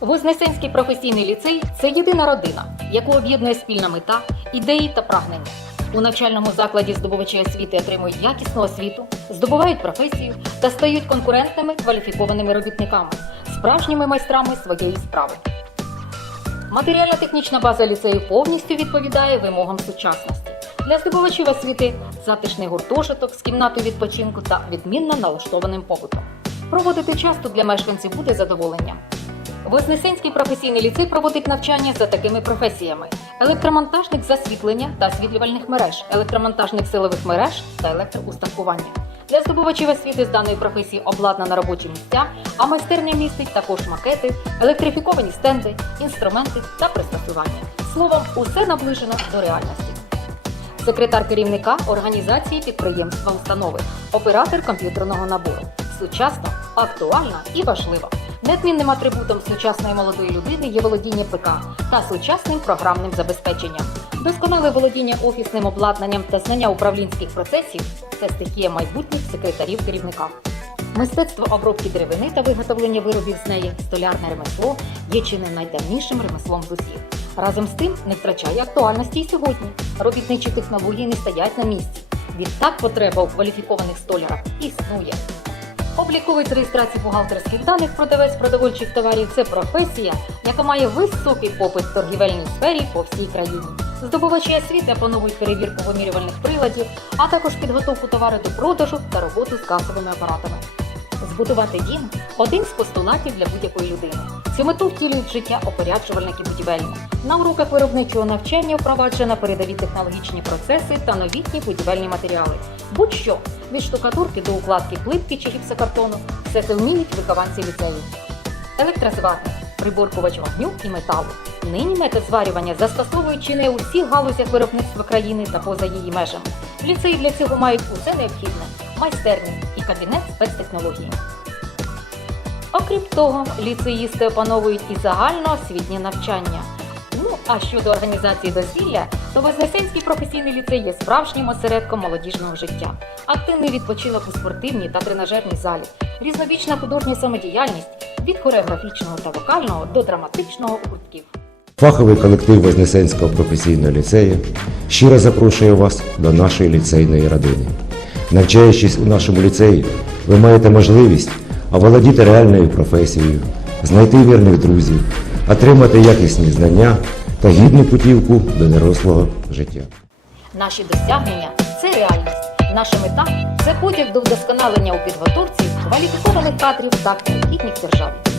Вознесенський професійний ліцей це єдина родина, яку об'єднує спільна мета, ідеї та прагнення. У навчальному закладі здобувачі освіти отримують якісну освіту, здобувають професію та стають конкурентними кваліфікованими робітниками, справжніми майстрами своєї справи. Матеріально-технічна база ліцею повністю відповідає вимогам сучасності. Для здобувачів освіти затишний гуртожиток з кімнатою відпочинку та відмінно налаштованим побутом. Проводити час тут для мешканців буде задоволенням. Вознесенський професійний ліцей проводить навчання за такими професіями: електромонтажник з освітлення та освітлювальних мереж, електромонтажник силових мереж та електроустаткування. Для здобувачів освіти з даної професії обладнано робочі місця, а майстерня містить також макети, електрифіковані стенди, інструменти та пристосування. Словом, усе наближено до реальності. Секретар керівника організації підприємства установи, оператор комп'ютерного набору. Сучасно, актуально і важливо. Неодмінним атрибутом сучасної молодої людини є володіння ПК та сучасним програмним забезпеченням. Досконале володіння офісним обладнанням та знання управлінських процесів це стихія майбутніх секретарів керівника. Мистецтво обробки деревини та виготовлення виробів з неї, столярне ремесло є чи не найдавнішим ремеслом з усіх. Разом з тим не втрачає актуальності й сьогодні. Робітничі технології не стоять на місці. Відтак потреба у кваліфікованих столярах існує. Обліковець реєстрації бухгалтерських даних продавець продовольчих товарів це професія, яка має високий попит в торгівельній сфері по всій країні. Здобувачі освіти опановують перевірку вимірювальних приладів, а також підготовку товару до продажу та роботу з касовими апаратами. Збудувати дім один з постулатів для будь-якої людини. Цю мету втілюють життя опоряджувальники будівельні. На уроках виробничого навчання впроваджено передові технологічні процеси та новітні будівельні матеріали. Будь-що від штукатурки до укладки плитки чи гіпсокартону все це вміють вихованці ліцею. Електрозварник, приборкувач вогню і металу. Нині метод зварювання застосовують чи не у всіх галузях виробництва країни та поза її межами. Ліцеї для цього мають усе необхідне майстерні і кабінет спецтехнології. Окрім того, ліцеїсти опановують і загальноосвітнє навчання. Ну а щодо організації дозвілля, то Вознесенський професійний ліцей є справжнім осередком молодіжного життя. Активний відпочинок у спортивній та тренажерній залі, різнобічна художня самодіяльність від хореографічного та вокального до драматичного гуртків. Фаховий колектив Вознесенського професійного ліцею щиро запрошує вас до нашої ліцейної родини. Навчаючись у нашому ліцеї, ви маєте можливість оволодіти реальною професією, знайти вірних друзів, отримати якісні знання та гідну путівку до дорослого життя. Наші досягнення це реальність. Наша мета це потяг до вдосконалення у підготовці кваліфікованих кадрів так необхідних державі.